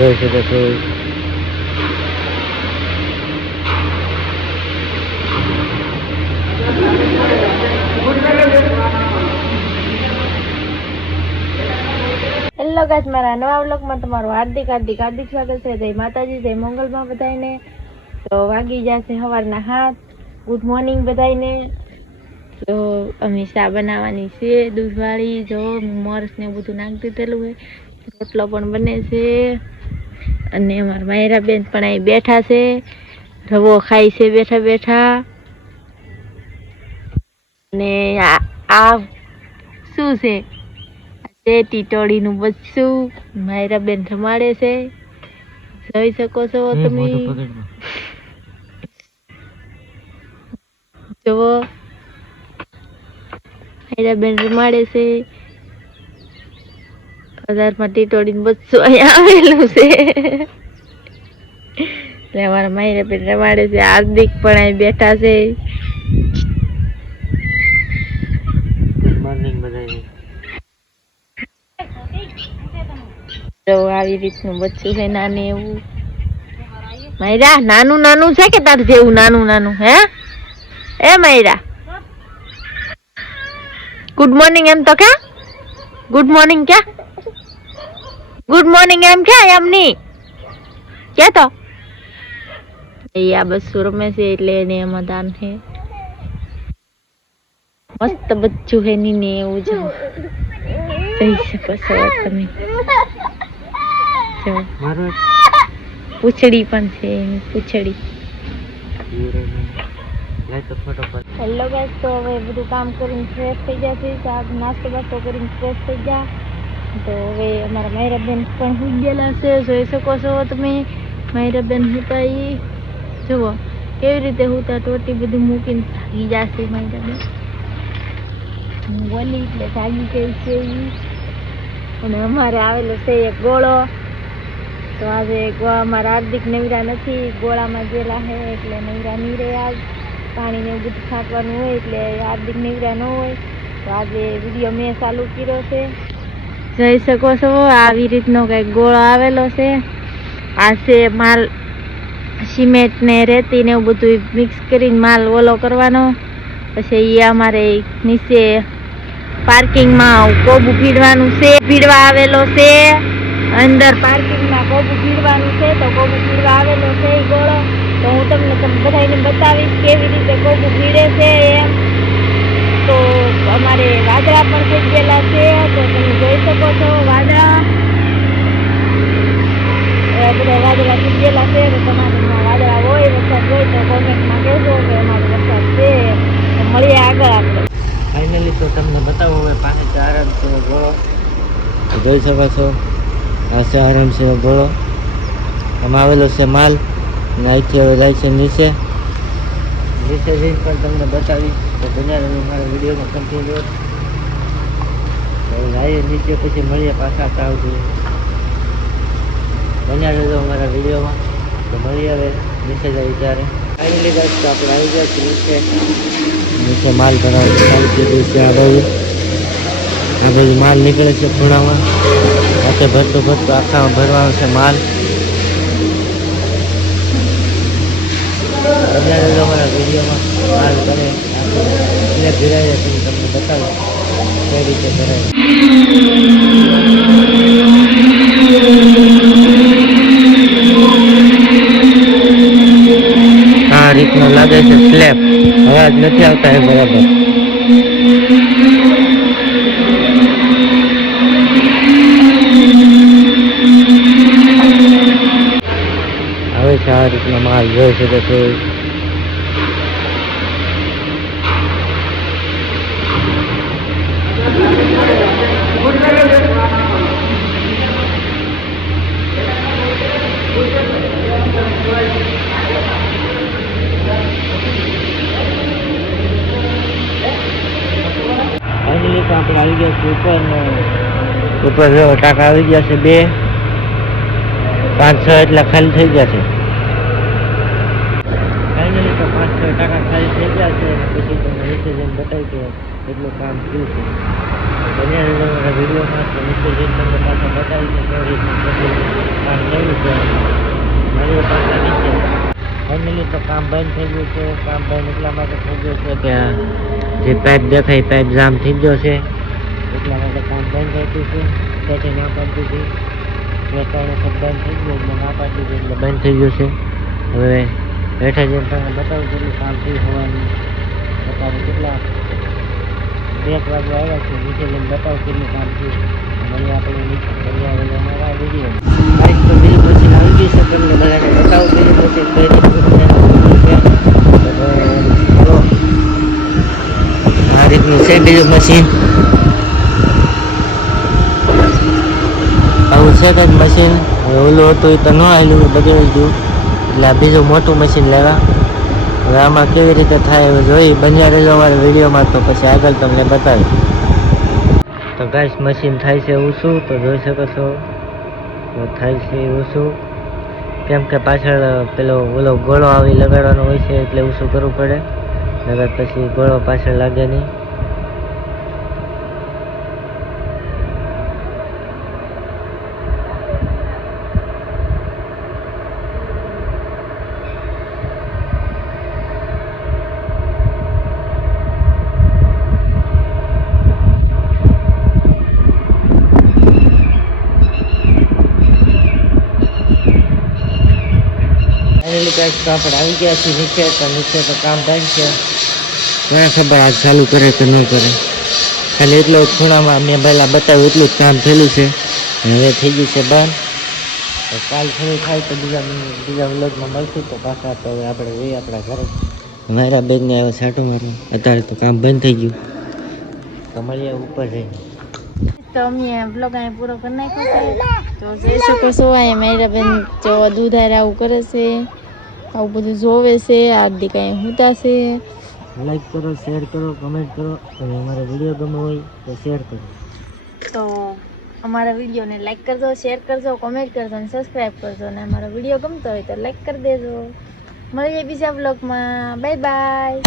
જોઈ શકો છો. હેલો ગાઈસ, મારા નવા વ્લોગમાં તમારું હાર્દિક સ્વાગત છે. જય માતાજી, જય મંગલમાં બધાને. તો વાગી જશે સવારના 7. ગુડ મોર્નિંગ બધાને. તો અમે ચા બનાવવાની છે દૂધવાળી. જો મરસ ને બધું નાખી દીધેલું હોય. રોટલો પણ બને છે અને અમારા માયરા બેન પણ અહીં બેઠા છે, રવો ખાય છે બેઠા બેઠા. ને આ શું છે? ટીટોળીનું બચ્ચું માયરા બેન રમાડે છે, જોઈ શકો છો તમે. જુઓ, માયરા બેન રમાડે છે. બજારમાં ટીટોળીનું બચ્ચું અહીંયા આવેલું છે એટલે અમારા માયરા બેન રમાડે છે. હાર્દિક પણ અહીં બેઠા છે. ગુડ મોર્નિંગ બધાને. તો આવી રીતનું બચ્ચું છે, નાનું એવું. માયરા નાનું નાનું છે કે તાર જેવું નાનું નાનું? હે એ માયરા, ગુડ મોર્નિંગ એમ તો ક્યાં? ગુડ મોર્નિંગ ક્યાં? ગુડ મોર્નિંગ એમ ક્યાં? એમ નહીં કે તો આ બચ્ચું રમે છે એટલે એને એમાં દાન છે. મસ્ત બચ્ચું છે ની ને એવું છે, જોઈ શકો છો તમે. પૂંછડી પણ છે એની, પૂંછડી. હેલો ગાઈસ, તો હવે બધું કામ કરીને ફ્રેશ થઈ જશે. ચા નાસ્તો બાસ્તો કરીને ફ્રેશ થઈ ગયા. તો હવે અમારા માયરા બેન પણ સુઈ ગયેલા છે, જોઈ શકો છો તમે. માયરા બેન સુતા ઈ જુઓ કેવી રીતે સુતા, ટોટી બધું મૂકીને જાગી જશે માયરા બેન. હું બોલી એટલે જાગી ગઈ છે ઈ. અને અમારે આવેલો છે એક ગોળો. તો આજે અમારા હાર્દિક નવરા નથી, ગોળામાં ગયેલા છે એટલે નવરા નહીં રહે. આજ પાણી ને બધું છાંટવાનું હોય એટલે હાર્દિક નવરા ન હોય. તો આજે વિડીયો મેં ચાલુ કર્યો છે, જોઈ શકો છો. આવી રીતનો કંઈક ગોળો આવેલો છે. આ છે માલ, સિમેન્ટ ને રેતી ને એવું બધું મિક્સ કરીને માલ ઓલો કરવાનો. પછી એ અમારે નીચે પાર્કિંગમાં કોબુ ભીડવાનું છે, ભીડવા આવેલો છે. અંદર પાર્કિંગમાં કોબુ ભીડવાનું છે, તો કોબુ ભીડવા આવેલો છે એ ગોળો. તો હું તમને બધાને બતાવીશ કેવી રીતે કોબુ ભીડે છે એમ. તો અમારે વાદળા પણ થઈ ગયેલા છે, તો તમે જોઈ શકો છો વાદળા. બધા વાદળા થઈ ગયેલા છે. તો તમારા વાદળા હોય, વરસાદ હોય તો કોમેન્ટમાં કહેજો કે અમારો વરસાદ છે. તો મળીએ આગળ આપણે. ફાઇનલી તો તમને બતાવું હવે પાસે આરામ છે ગોળો, જોઈ શકો છો. આ છે આરામ છે ગોળો, આમાં આવેલો છે માલ. અને અહીંથી હવે જાય છે નીચે જઈને પણ તમને બતાવીશ. તો બન્યા રહ્યો મારા વિડીયોમાં કન્ટિન્યુ. હવે લાવીએ નીચે, પછી મળીએ પાછા તાવ જોઈએ. બન્યા રહેજો અમારા વિડીયોમાં. તો મળીએ હવે નીચે જાય ત્યારે. ફાઇનલી ગાઈસ તો આપણે આવી ગયા છીએ નીચે માલ ભરાવાનું ચાલુ થઈ ગયું છે. આ બાજુ માલ નીકળે છે ખૂણામાં. સાથે ભરતો આખામાં ભરવાનો છે માલ. બન્યા રહેજો અમારા વિડીયોમાં. માલ કરે એટલે ભરાય પછી તમને બતાવું કઈ રીતે ભરાય. આ રીતનો લાગે છે સ્લેબ, અવાજ નથી આવતા એ બરાબર. હવે છે આ રીતનો માલ, જોઈ શકે છે. ફાઇનલી તો આપણે આવી ગયા છીએ ઉપર ટાંકા આવી ગયા છે 2, 5, 6 એટલા ખાલી થઈ ગયા છે. ફાઇનલી તો 5, 6 ટાંકા ખાલી થઈ ગયા છે. પછી તમને નીચે જઈને બતાવી કે કેટલું કામ થયું છે. બન્યા રહેજો મારા વિડીયોમાં. તો નીચે જઈને તમને પાછા બતાવી કે કેવી રીતનું કેટલું કામ થયું છે. મળીએ પાછા નીચે. ફાઇનલી તો કામ બંધ થઈ ગયું છે. કામ બંધ એટલા માટે થઈ ગયું છે કે જે પાઇપ દેખાય પાઇપ જામ થઈ ગયો છે, એટલા માટે કામ બંધ થઈ ગયું છે. તેથી ના પાડી દીધી. 2-3 વખત બંધ થઈ ગયું એટલે ના પાડી દીધી એટલે બંધ થઈ ગયું છે. હવે બેઠા જઈને તમને બતાવું કેટલું કામ થયું હોવાનું. અત્યારે કેટલા 1 વાગે આવ્યા છે. નીચે જઈને બતાવું કેટલું કામ થયું. મળીએ આપણે નીચે મળ્યા વગર અમારા વિડીયો. આજ તો બીજું મશીન આવી ગયું છે. તમને બધાને બતાવું બીજું મશીન કઈ રીતનું છે. આ રીતનું છે બીજું મશીન. આવું છે કંઈક મશીન. ઓલું હતું એ તો ન આવેલું, બગડી ગયું એટલે આ બીજું મોટું મશીન લેવા. હવે આમાં કેવી રીતે થાય એવું જોઈ. બન્યા રહેજો અમારા વિડીયોમાં. તો પછી આગળ તમને બતાવી. તો ગાઈસ મશીન થાય છે ઊંચું તો જોઈ શકો છો. તો થાય છે ઊંચું કેમ કે પાછળ પેલો ઓલો ગોળો આવી લગાડવાનો હોય છે એટલે ઊંચું કરવું પડે, નકર પછી ગોળો પાછળ લાગે નહીં. ફાઇનલી ગાઈસ તો આપણે આવી ગયા છીએ નીચે. તો નીચે તો કામ બંધ છે. મને ખબર આજ ચાલુ કરે કે ન કરે. ખાલી એટલો જ ખૂણામાં મેં પહેલાં બતાવ્યું એટલું જ કામ થયેલું છે. હવે થઈ ગયું છે બંધ. તો કાલ શરૂ થાય તો બીજા વ્લોગમાં મળશું. તો પાછા તો હવે આપણે જઈએ આપણા ઘરે. મારા બેનને હવે છાંટું મારવા. અત્યારે તો કામ બંધ થઈ ગયું. તો મળીએ ઉપર જઈને. તો અમે બ્લોગ અહીં પૂરો કરી નાખ્યો છે. તો જોઈ શકો છો અહીંયા મારા બેન જો દૂધ હારે આવું કરે છે, આવું બધું જોવે છે. હાર્દિક અહીંયા હુતા છે. લાઈક કરો, શેર કરો, કમેન્ટ કરો. અને અમારો વિડીયો ગમે હોય તો શેર કરો. તો અમારા વિડીયોને લાઈક કરજો, શેર કરજો, કોમેન્ટ કરજો અને સબસ્ક્રાઈબ કરજો. અને અમારો વિડીયો ગમતો હોય તો લાઈક કરી દેજો. મળીએ બીજા બ્લોગમાં. Bye bye.